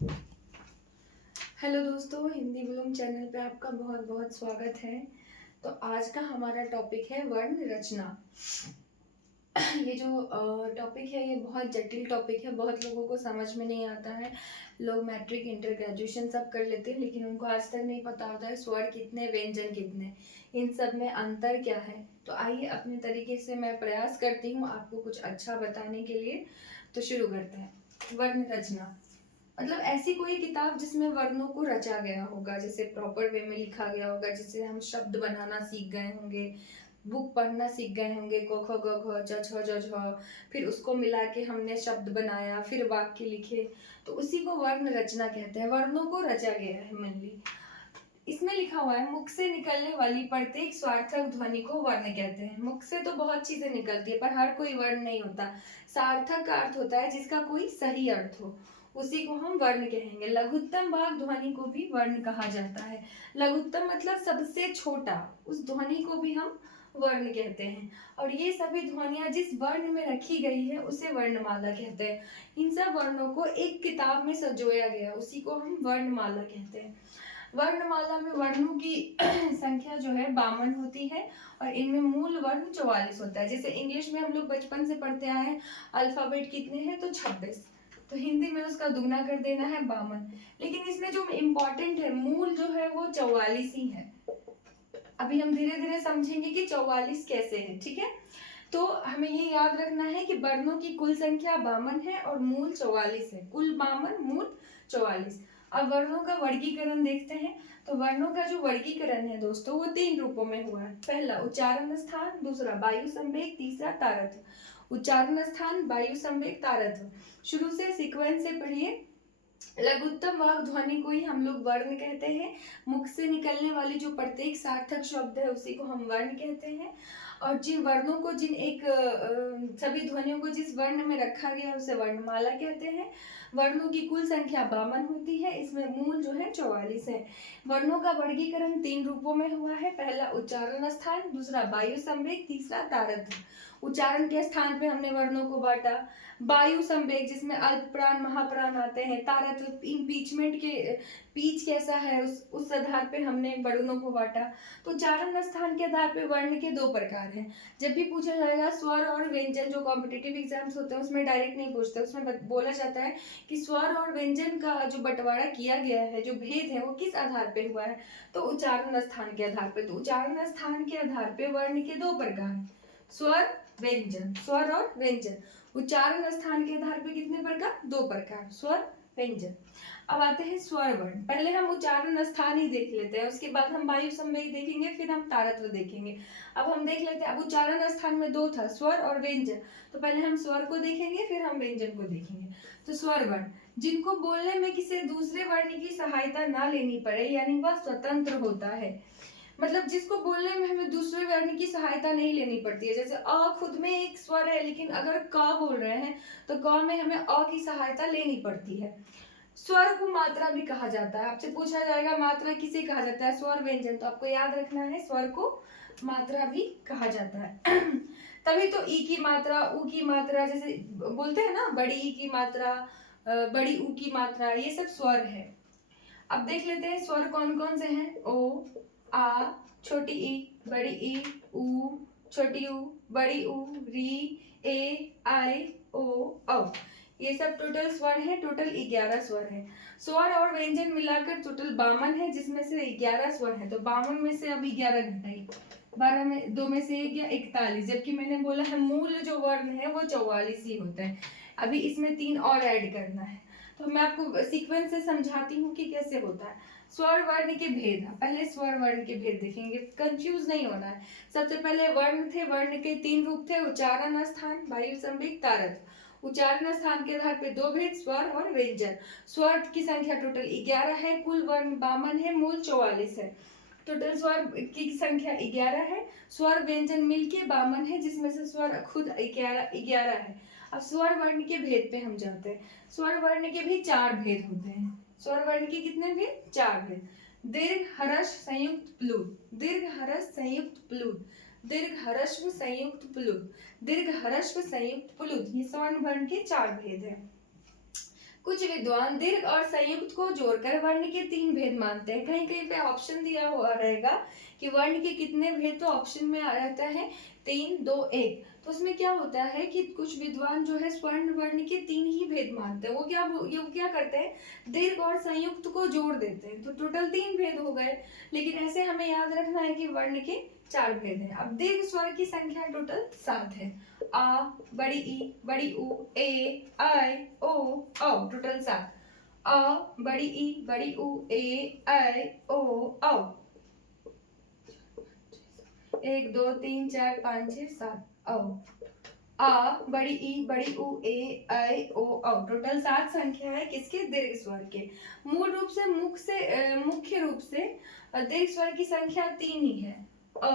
Hello दोस्तों, Hindi Bloom channel पे आपका बहुत बहुत स्वागत है। तो आज का हमारा टॉपिक है वर्ण रचना। ये जो टॉपिक है ये बहुत जटिल टॉपिक है, बहुत लोगों को समझ में नहीं आता है। लोग मैट्रिक इंटर ग्रेजुएशन सब कर लेते हैं, लेकिन उनको आज तक नहीं पता होता है स्वर कितने, व्यंजन कितने, इन सब में अंतर क्या है। तो आइए अपने तरीके से मैं प्रयास करती हूँ आपको कुछ अच्छा बताने के लिए। तो शुरू करते हैं। वर्ण रचना मतलब ऐसी कोई किताब जिसमें वर्णों को रचा गया होगा, जैसे प्रॉपर वे में लिखा गया होगा, जिससे हम शब्द बनाना सीख गए होंगे, बुक पढ़ना सीख गए होंगे, क ख ग घ च छ ज झ, फिर उसको मिला के हमने शब्द बनाया, फिर वाक्य लिखे, तो उसी को वर्ण रचना कहते हैं। वर्णों को रचा गया है मेनली। इसमें लिखा हुआ है मुख से निकलने वाली प्रत्येक स्वार्थक ध्वनि को वर्ण कहते हैं। मुख से तो बहुत चीजें निकलती है, पर हर कोई वर्ण नहीं होता। सार्थक का अर्थ होता है जिसका कोई सही अर्थ हो, उसी को हम वर्ण कहेंगे। लघुत्तम वाग ध्वनि को भी वर्ण कहा जाता है। लघुत्तम मतलब सबसे छोटा, उस ध्वनि को भी हम वर्ण कहते हैं। और ये सभी ध्वनियां जिस वर्ण में रखी गई है उसे वर्णमाला कहते हैं। इन सब वर्णों को एक किताब में संजोया गया, उसी को हम वर्णमाला कहते हैं। वर्णमाला में वर्णों की संख्या जो है 52 होती है, और इनमें मूल वर्ण 44 होता है। जैसे इंग्लिश में हम लोग बचपन से पढ़ते आए हैं अल्फाबेट कितने हैं, तो 26, तो हिंदी में उसका दुगना कर देना है 52। लेकिन इसमें जो इम्पोर्टेंट है, मूल जो है वो 44 ही है। अभी हम धीरे धीरे समझेंगे कि 44 कैसे है, ठीक है। तो हमें ये याद रखना है कि वर्णों की कुल संख्या 52 है और मूल 44 है। कुल 52, मूल 44। अब वर्णों का वर्गीकरण देखते हैं। तो वर्णों का जो वर्गीकरण है दोस्तों, वो 3 रूपों में हुआ है। पहला उच्चारण स्थान, दूसरा वायु संवेग, तीसरा तारत्व। उच्चारण स्थान, वायु संवेग, तारत्व। शुरू से सीक्वेंस से पढ़िए। लघुत्तम वाग ध्वनि को ही हम लोग वर्ण कहते हैं। मुख से निकलने वाली जो प्रत्येक सार्थक शब्द है उसी को हम वर्ण कहते हैं। और जिन वर्णों को, जिन एक सभी ध्वनियों को जिस वर्ण में रखा गया उसे वर्णमाला कहते हैं। वर्णों की कुल संख्या 52 होती है, इसमें मूल जो है 44 है। वर्णों का वर्गीकरण 3 रूपों में हुआ है। पहला उच्चारण स्थान, दूसरा वायु संवेग, तीसरा तारत्व। उच्चारण के स्थान पे हमने वर्णों को बांटा। वायु संवेग जिसमें अल्प प्राण महाप्राण आते हैं। तारत्व इम्पीचमेंट के पीच कैसा है उस आधार पे हमने वर्णों को बांटा। तो उच्चारण स्थान के आधार पे वर्ण के 2 प्रकार हैं। जब भी पूछा जाएगा स्वर और व्यंजन, जो कॉम्पिटिटिव एग्जाम्स होते हैं उसमें डायरेक्ट नहीं पूछते, उसमें बोला जाता है कि स्वर और व्यंजन का जो बंटवारा किया गया है, जो भेद है, वो किस आधार पे हुआ है, तो उच्चारण स्थान के आधार पे। तो उच्चारण स्थान के आधार पे वर्ण के 2 प्रकार, स्वर व्यंजन, स्वर और व्यंजन। उच्चारण स्थान के आधार पे कितने प्रकार, 2 प्रकार, स्वर व्यंजन। अब आते हैं स्वर वर्ण। पहले हम उच्चारण स्थान ही देख लेते हैं, उसके बाद हम वायु संवेग देखेंगे, फिर हम तारत्व देखेंगे। अब हम देख लेते हैं। अब उच्चारण स्थान में 2 था, स्वर और व्यंजन। तो पहले हम स्वर को देखेंगे, फिर हम व्यंजन को देखेंगे। तो स्वर वर्ण जिनको बोलने में किसी दूसरे वर्ण की सहायता ना लेनी पड़े, यानी वह स्वतंत्र होता है। मतलब जिसको बोलने में हमें दूसरे वर्ण की सहायता नहीं लेनी पड़ती है। जैसे अ खुद में एक स्वर है, लेकिन अगर क बोल रहे हैं तो क में हमें अ की सहायता लेनी पड़ती है। स्वर को मात्रा भी कहा जाता है। आपसे पूछा जाएगा मात्रा किसे कहा जाता है, स्वर व्यंजन, तो आपको याद रखना है स्वर को मात्रा भी कहा जाता है। तभी तो ई की मात्रा, ऊ की मात्रा, जैसे बोलते हैं ना, बड़ी ई की मात्रा, बड़ी ऊ की मात्रा, ये सब स्वर है। अब देख लेते हैं स्वर कौन कौन से हैं। ओ, आ, छोटी ई, बड़ी ई, ऊ, छोटी ऊ, बड़ी ऊ, री, ए, आई, ओ, औ। ये सब टोटल स्वर है। टोटल 11 स्वर है। स्वर और व्यंजन मिलाकर टोटल 52 है, जिसमें से 11 स्वर है। तो 52 में से अब 11 घटाइए, 12 में 2 में से 1 गया 41, जबकि मैंने बोला है मूल जो वर्ण है वो 44 ही होता है। अभी इसमें 3 और ऐड करना है। तो मैं आपको सीक्वेंस से समझाती हूँ कि कैसे होता है। स्वर वर्ण के भेद, पहले स्वर वर्ण के भेद देखेंगे, कंफ्यूज नहीं होना है। सबसे पहले वर्ण थे, वर्ण के 3 रूप थे, उच्चारण स्थान, वायु संवेग, तारत्व। उच्चारण स्थान के आधार पे 2 भेद, स्वर और व्यंजन। स्वर की संख्या टोटल 11 है, कुल वर्ण 52 है, मूल 44 है। टोटल स्वर की संख्या 11 है, स्वर व्यंजन मिलके 52 है, जिसमें से स्वर खुद 11 है। अब स्वर वर्ण के भेद पे हम जाते हैं। स्वर वर्ण के भी 4 भेद होते हैं। स्वर वर्ण के कितने भेद, 4 भेद। दीर्घ हरस संयुक्त प्लुत, दीर्घ हरस संयुक्त प्लुत, दीर्घ हरस्व संयुक्त प्लुत, दीर्घ हरस्व संयुक्त प्लुत, ये स्वर्ण वर्ण के 4 भेद है। कुछ विद्वान दीर्घ और संयुक्त को जोड़कर वर्ण के 3 भेद मानते हैं। कहीं कहीं पे ऑप्शन दिया हुआ रहेगा कि वर्ण के कितने भेद, तो ऑप्शन में आ रहता है 3, 2, 1। तो उसमें क्या होता है कि कुछ विद्वान जो है स्वर्ण वर्ण के 3 ही भेद मानते हैं। वो क्या करते हैं, दीर्घ और संयुक्त को जोड़ देते हैं, तो टोटल 3 भेद हो गए। लेकिन ऐसे हमें याद रखना है कि वर्ण के 4 भेद हैं। अब दीर्घ स्वर की संख्या टोटल 7 है। आ, बड़ी ई, बड़ी ऊ, ए, आई, ओ, औ, टोटल 7। अ, बड़ी ई, बड़ी ऊ, ए, आई, ओ, औ। 1, 2, 3, 4, 5, 6, 7 औ। आ, बड़ी ई, बड़ी ऊ, ए, आई, ओ, औ, टोटल 7 संख्या है किसके, दीर्घ स्वर के। मूल रूप से मुख्य रूप से दीर्घ स्वर की संख्या 3 ही है। अ,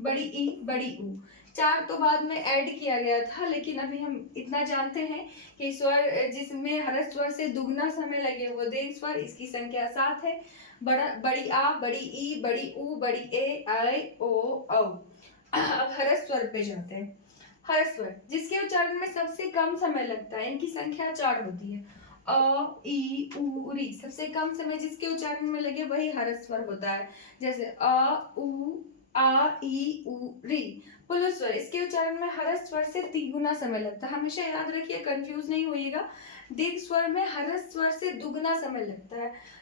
बड़ी ई, बड़ी ऊ। 4 तो बाद में ऐड किया गया था, लेकिन अभी हम इतना जानते हैं कि स्वर जिसमें हरस स्वर से दुगना समय लगे वो दीर्घ स्वर, इसकी संख्या 7 है। बड़ी आ, बड़ी ई, बड़ी ऊ, बड़ी ए, आई, ओ, औ। अब हरस स्वर पे जाते हैं। हरस स्वर जिसके उच्चारण में सबसे कम समय लगता है, इनकी संख्या 4 होती है। अ, ई, उ, री, सबसे कम समय जिसके उच्चारण में लगे वही हरस स्वर होता है। जैसे अ, उ, आ, ई, उ, री। पुल्लिंग स्वर, इसके उच्चारण में हरस स्वर से 3 गुना समय लगता है। हमेशा याद रखिए, कंफ्यूज नहीं होइएगा। दीर्घ स्वर में हरस स्वर से दुगना समय लगता है।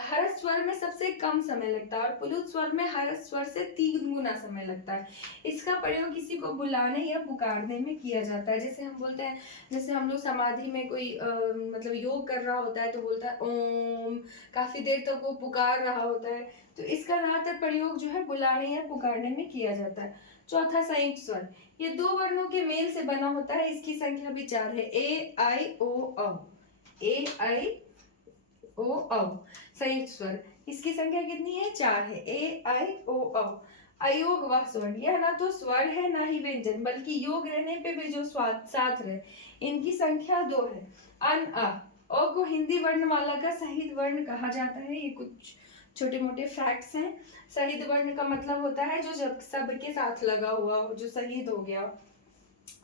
हरस स्वर में सबसे कम समय लगता है और पुल्लिंग स्वर में हरस स्वर से 3 गुना समय लगता है। इसका प्रयोग किसी को बुलाने या पुकारने में किया जाता है। जैसे हम बोलते हैं, जैसे हम लोग समाधि में कोई मतलब योग कर रहा होता है तो बोलता है ओम, काफी देर तक वो पुकार रहा होता है, तो इसका ज्यादातर प्रयोग जो है बुलाने या पुकारने में किया जाता है। चौथा, संयुक्त स्वर, ये 2 वर्णों के मेल से बना होता है, इसकी संख्या भी 4 है। ए, आई, ओ, औ। ए, आई, ओ, औ, संयुक्त स्वर, इसकी संख्या कितनी है, 4 है। ए, आई, ओ, औ। अयोग व स्वर, यह ना तो स्वर है ना ही व्यंजन, बल्कि योग रहने पे भी जो साथ रहे, इनकी संख्या 2 है। अन, अ को हिंदी वर्णमाला का शहीद वर्ण कहा जाता है। ये कुछ छोटे मोटे फैक्ट्स हैं। शहीद वर्ण का मतलब होता है जो जब सबके साथ लगा हुआ हो, जो शहीद हो गया।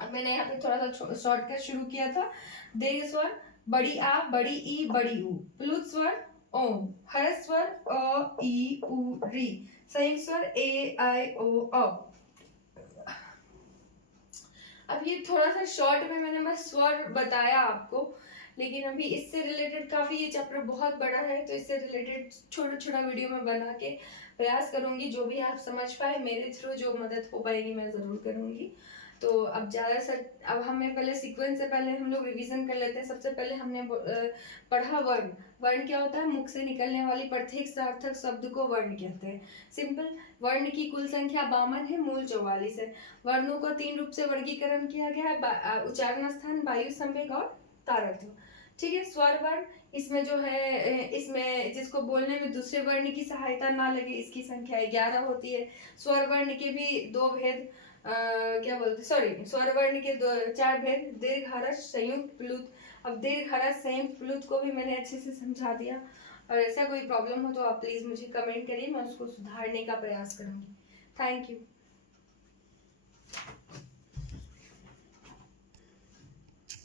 अब मैंने यहाँ पे थोड़ा सा शॉर्टकट शुरू किया था। दीर्घ स्वर बड़ी आ, बड़ी ई, बड़ी ऊ। प्लुत स्वर ओम। हरस स्वर अ, ई, उ, री। संयुक्त स्वर ए, आई, ओ, औ। अब ये थोड़ा सा शॉर्ट में मैंने बस स्वर बताया आपको, लेकिन अभी इससे रिलेटेड काफी, ये चैप्टर बहुत बड़ा है, तो इससे रिलेटेड छोटा छोटा वीडियो में बना के प्रयास करूंगी। जो भी आप समझ पाए मेरे थ्रू जो मदद हो पाएगी मैं जरूर करूंगी। तो अब अब हमें पहले सीक्वेंस से पहले हम लोग रिवीजन कर लेते हैं। सबसे पहले हमने पढ़ा वर्ण। वर्ण क्या होता है, मुख से निकलने वाली प्रत्येक सार्थक शब्द को वर्ण कहते हैं। सिंपल। वर्ण की कुल संख्या 52 है, मूल 44 है। वर्णों को 3 रूप से वर्गीकरण किया गया है, उच्चारण स्थान, वायु संवेग और तारतम्य। ठीक है। स्वर वर्ण, इसमें जो है, इसमें जिसको बोलने में दूसरे वर्ण की सहायता ना लगे, इसकी संख्या 11 होती है। स्वर वर्ण के भी 2 भेद, क्या बोलते, सॉरी, स्वर वर्ण के 4 भेद, दीर्घ, हरस, संयुक्त, प्लुत। अब दीर्घ, हरस, संयुक्त, प्लुत को भी मैंने अच्छे से समझा दिया। और ऐसा कोई प्रॉब्लम हो तो आप प्लीज मुझे कमेंट करिए, मैं उसको सुधारने का प्रयास करूंगी। Thank you.